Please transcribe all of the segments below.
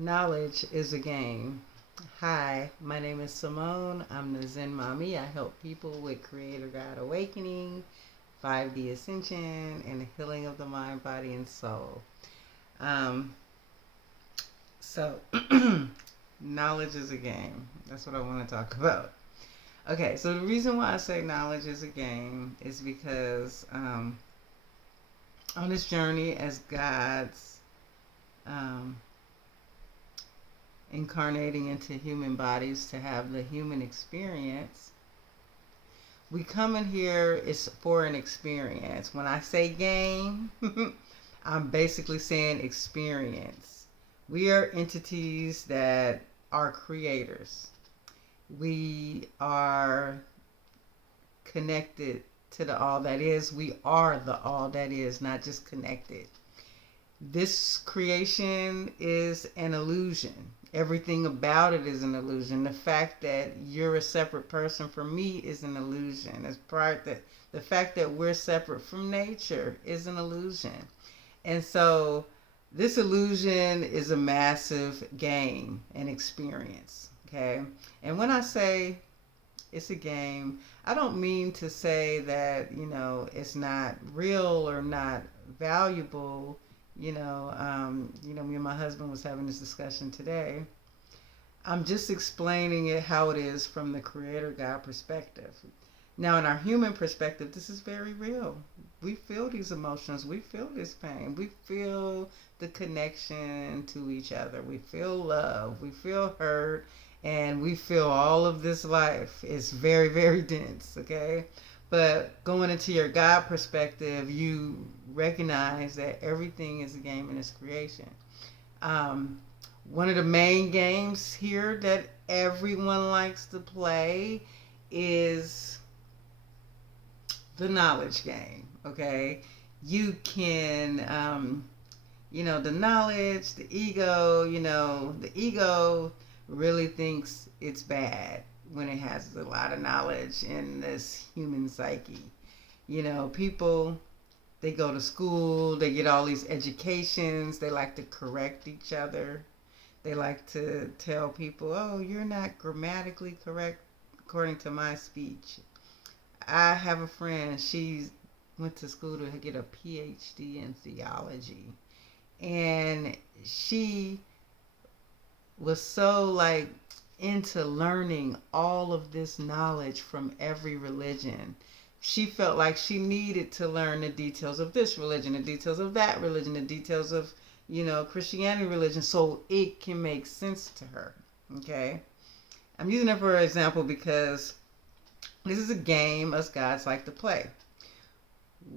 Knowledge is a game. Hi, my name is Simone. I'm the Zen Mommy. I help people with Creator God Awakening, 5D Ascension, and the healing of the mind, body, and soul. Um, so, knowledge is a game. That's what I want to talk about. Okay, so the reason why I say knowledge is a game is because on this journey as God's um, incarnating into human bodies to have the human experience, we come in here is for an experience. When I say game, I'm basically saying experience. We are entities that are creators. We are connected to the all that is. We are the all that is, not just connected. This creation is an illusion. Everything about it is an illusion. The fact that you're a separate person from me is an illusion. As part that the fact that we're separate from nature is an illusion. And so this illusion is a massive game and experience. Okay? And when I say it's a game, I don't mean to say that, it's not real or not valuable. Me and my husband was having this discussion today. I'm just explaining it how it is from the Creator God perspective. Now, in our human perspective, this is very real. We feel these emotions. We feel this pain. We feel the connection to each other. We feel love. We feel hurt. And we feel all of this life. It's very, very dense, okay? But going into your God perspective, you recognize that everything is a game in His creation. One of the main games here that everyone likes to play is the knowledge game, okay? You can, the knowledge, the ego, the ego really thinks it's bad when it has a lot of knowledge in this human psyche. People, they go to school, they get all these educations, they like to correct each other. They like to tell people, oh, you're not grammatically correct according to my speech. I have a friend, she went to school to get a PhD in theology. And she was so into learning all of this knowledge from every religion. She felt like she needed to learn the details of this religion, the details of that religion, the details of, Christianity religion, so it can make sense to her. Okay? I'm using it for an example because this is a game us gods like to play.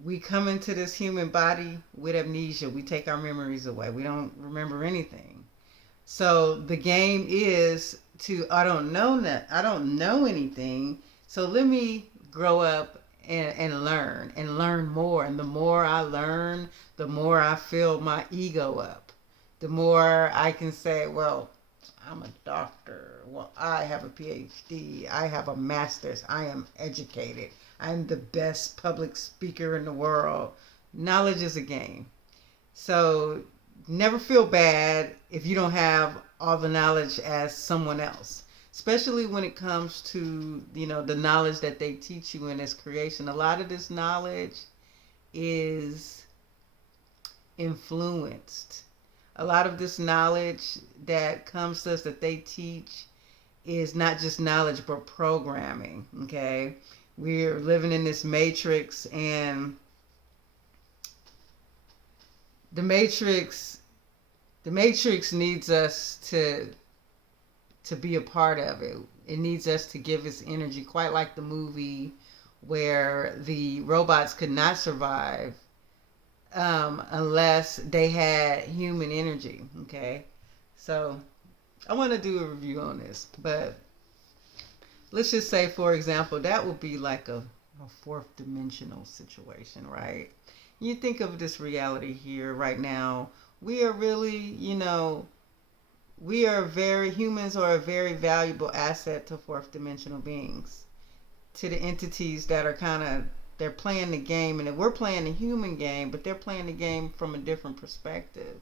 We come into this human body with amnesia. We take our memories away. We don't remember anything. So the game is I don't know anything. So let me grow up and learn more. And the more I learn, the more I fill my ego up. The more I can say, well, I'm a doctor. Well, I have a PhD. I have a master's. I am educated. I'm the best public speaker in the world. Knowledge is a game. So never feel bad if you don't have all the knowledge as someone else, especially when it comes to the knowledge that they teach you in this creation. A lot of this knowledge is influenced. A lot of this knowledge that comes to us that they teach is not just knowledge but programming. Okay, we're living in this matrix, and the matrix needs us to be a part of it. It needs us to give its energy, quite like the movie where the robots could not survive unless they had human energy. Okay, so I want to do a review on this, but let's just say, for example, that would be like a fourth dimensional situation, right? You think of this reality here right now. We are really, humans are a very valuable asset to fourth dimensional beings, to the entities that are they're playing the game, and we're playing the human game, but they're playing the game from a different perspective.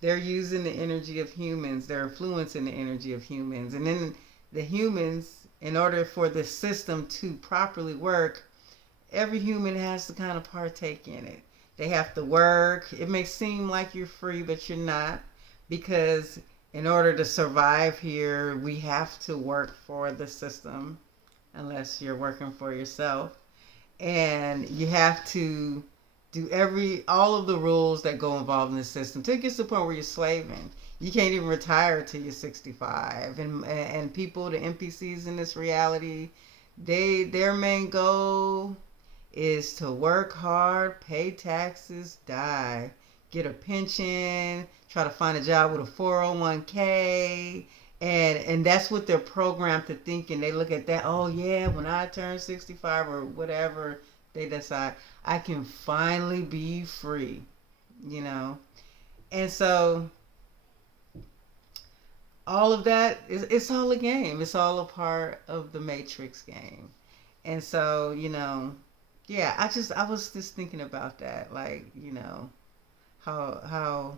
They're using the energy of humans. They're influencing the energy of humans. And then the humans, in order for the system to properly work, every human has to kind of partake in it. They have to work. It may seem like you're free, but you're not, because in order to survive here, we have to work for the system, unless you're working for yourself. And you have to do all of the rules that go involved in the system till it gets to the point where you're slaving. You can't even retire till you're 65. And people, the NPCs in this reality, their main goal is to work hard, pay taxes, die, get a pension, try to find a job with a 401k, and that's what they're programmed to think. And they look at that, oh yeah, when I turn 65 or whatever, they decide I can finally be free, you know. And so all of that is, it's all a game. It's all a part of the Matrix game. And so, you know, yeah, I was just thinking about that, like, you know, how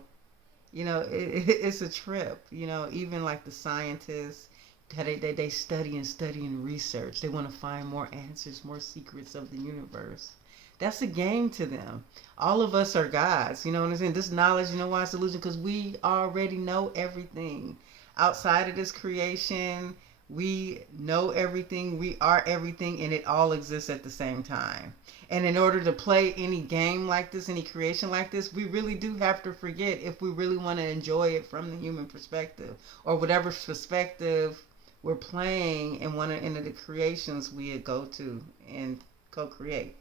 you know, it's a trip, you know. Even like the scientists, how they study and study and research. They want to find more answers, more secrets of the universe. That's a game to them. All of us are gods, you know what I'm saying? This knowledge, you know why it's illusion? Because we already know everything. Outside of this creation, we know everything, we are everything, and it all exists at the same time. And in order to play any game like this, any creation like this, we really do have to forget, if we really want to enjoy it from the human perspective, or whatever perspective we're playing in one of the creations we go to and co-create.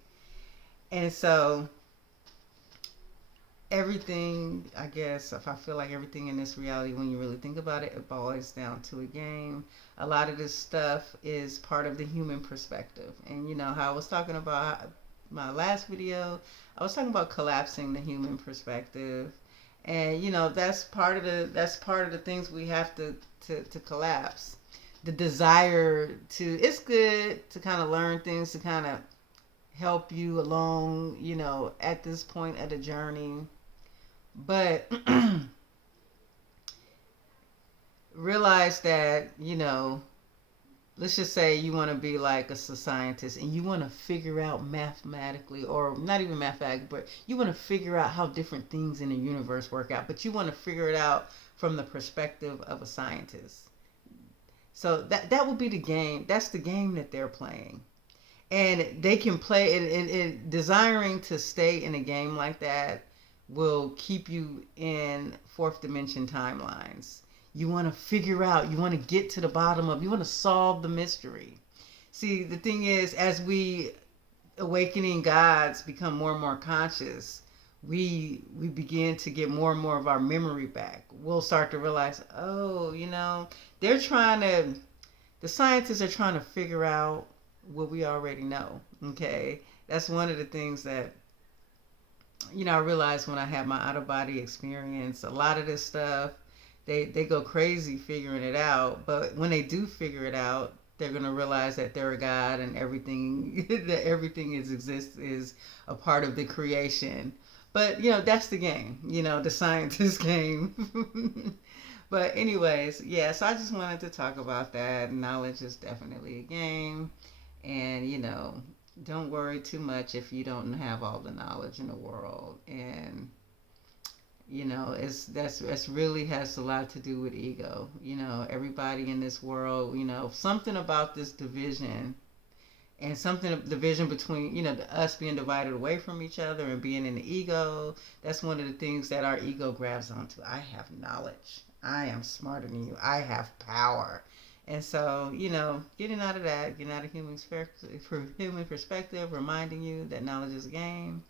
And so everything, I guess, if I feel like everything in this reality, when you really think about it, it boils down to a game. A lot of this stuff is part of the human perspective. And you know how I was talking about my last video, I was talking about collapsing the human perspective. And you know, that's part of the things we have to collapse. The desire to, it's good to kind of learn things to kind of help you along, you know, at this point of the journey. But realize that, you know, let's just say you want to be like a scientist and you want to figure out mathematically, or not even mathematically, but you want to figure out how different things in the universe work out, but you want to figure it out from the perspective of a scientist. So that would be the game. That's the game that they're playing. And they can play it, desiring to stay in a game like that will keep you in fourth dimension timelines. You want to figure out, you want to get to the bottom of, you want to solve the mystery. See, the thing is, as we awakening gods become more and more conscious, we begin to get more and more of our memory back. We'll start to realize, oh, you know, the scientists are trying to figure out what we already know. Okay, that's one of the things that, you know, I realized when I had my out of body experience. A lot of this stuff, they go crazy figuring it out, but when they do figure it out, they're gonna realize that they're a god, and everything that everything exists is a part of the creation. But you know, that's the game, you know, the scientist game. But anyways, yeah, so I just wanted to talk about that. Knowledge is definitely a game. And you know, don't worry too much if you don't have all the knowledge in the world. And you know, that's really has a lot to do with ego. You know, everybody in this world, you know, something about this division, and something division between, you know, us being divided away from each other and being in the ego. That's one of the things that our ego grabs onto. I have knowledge, I am smarter than you, I have power. And so, you know, getting out of that, getting out of human perspective, reminding you that knowledge is a game.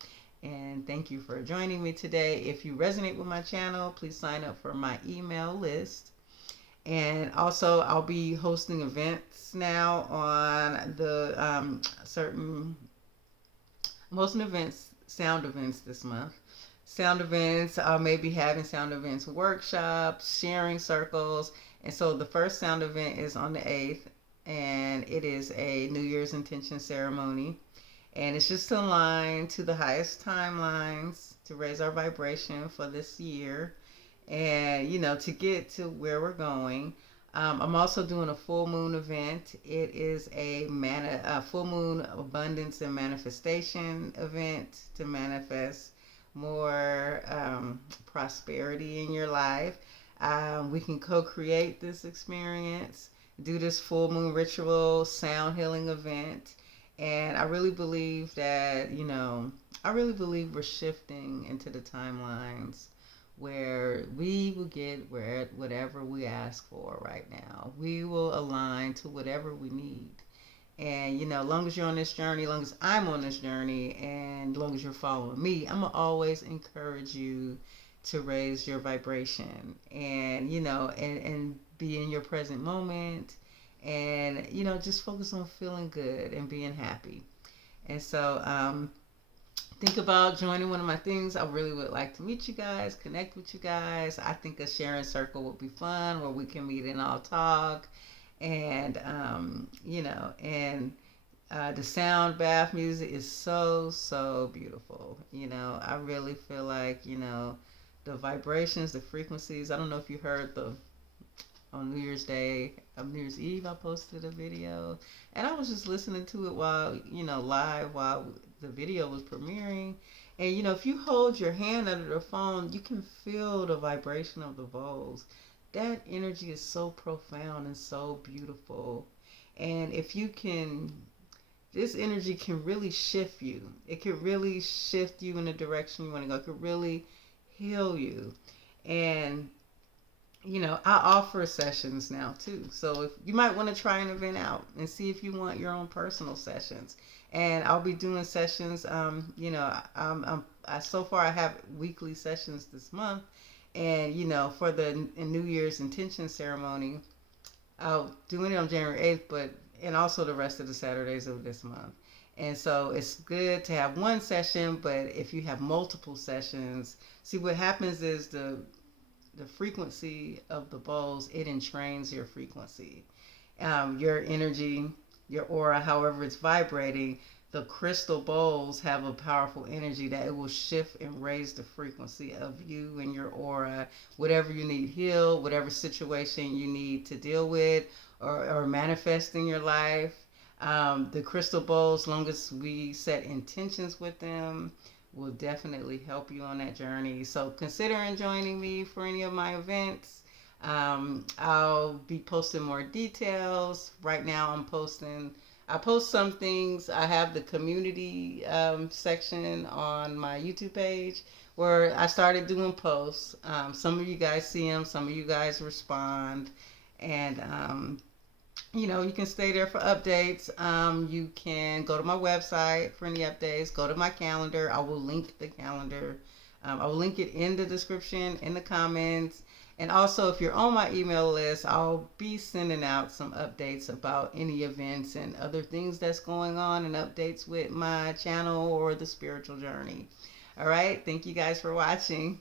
And thank you for joining me today. If you resonate with my channel, please sign up for my email list. And also, I'll be hosting events now on the certain, most events, sound events this month. Sound events, I may be having sound events workshops, sharing circles. And so the first sound event is on the 8th, and it is a New Year's intention ceremony. And it's just to align to the highest timelines to raise our vibration for this year. and to get to where we're going. I'm also doing a full moon event. It is a full moon abundance and manifestation event to manifest more prosperity in your life. We can co-create this experience, do this full moon ritual sound healing event, and I really believe that I really believe we're shifting into the timelines where we will get whatever we ask for right now. We will align to whatever we need. And as long as you're on this journey, as long as I'm on this journey, and as long as you're following me, I'm gonna always encourage you to raise your vibration, and and be in your present moment, and just focus on feeling good and being happy. And so think about joining one of my things. I really would like to meet you guys, connect with you guys. I think a sharing circle would be fun where we can meet and all talk. And, the sound bath music is so, so beautiful. I really feel like, the vibrations, the frequencies. I don't know if you heard on New Year's Day, on New Year's Eve, I posted a video, and I was just listening to it while, live while the video was premiering. And, if you hold your hand under the phone, you can feel the vibration of the bowls. That energy is so profound and so beautiful. And if you can, this energy can really shift you. It can really shift you in the direction you want to go. It can really heal you. And I offer sessions now too. So if you might want to try an event out and see if you want your own personal sessions. And I'll be doing sessions. So far I have weekly sessions this month, and for the New Year's intention ceremony, I'll doing it on January 8th, and also the rest of the Saturdays of this month. And so it's good to have one session, but if you have multiple sessions, see what happens is the frequency of the bowls, it entrains your frequency, your energy, your aura, however it's vibrating. The crystal bowls have a powerful energy that it will shift and raise the frequency of you and your aura, whatever you need healed, whatever situation you need to deal with or manifest in your life. The crystal bowls, as long as we set intentions with them, will definitely help you on that journey. So consider joining me for any of my events. I'll be posting more details. Right now I post some things. I have the community section on my YouTube page where I started doing posts. Some of you guys see them, some of you guys respond. And you can stay there for updates. You can go to my website for any updates. Go to my calendar. I will link the calendar. I will link it in the description, in the comments. And also, if you're on my email list, I'll be sending out some updates about any events and other things that's going on, and updates with my channel or the spiritual journey. All right. Thank you guys for watching.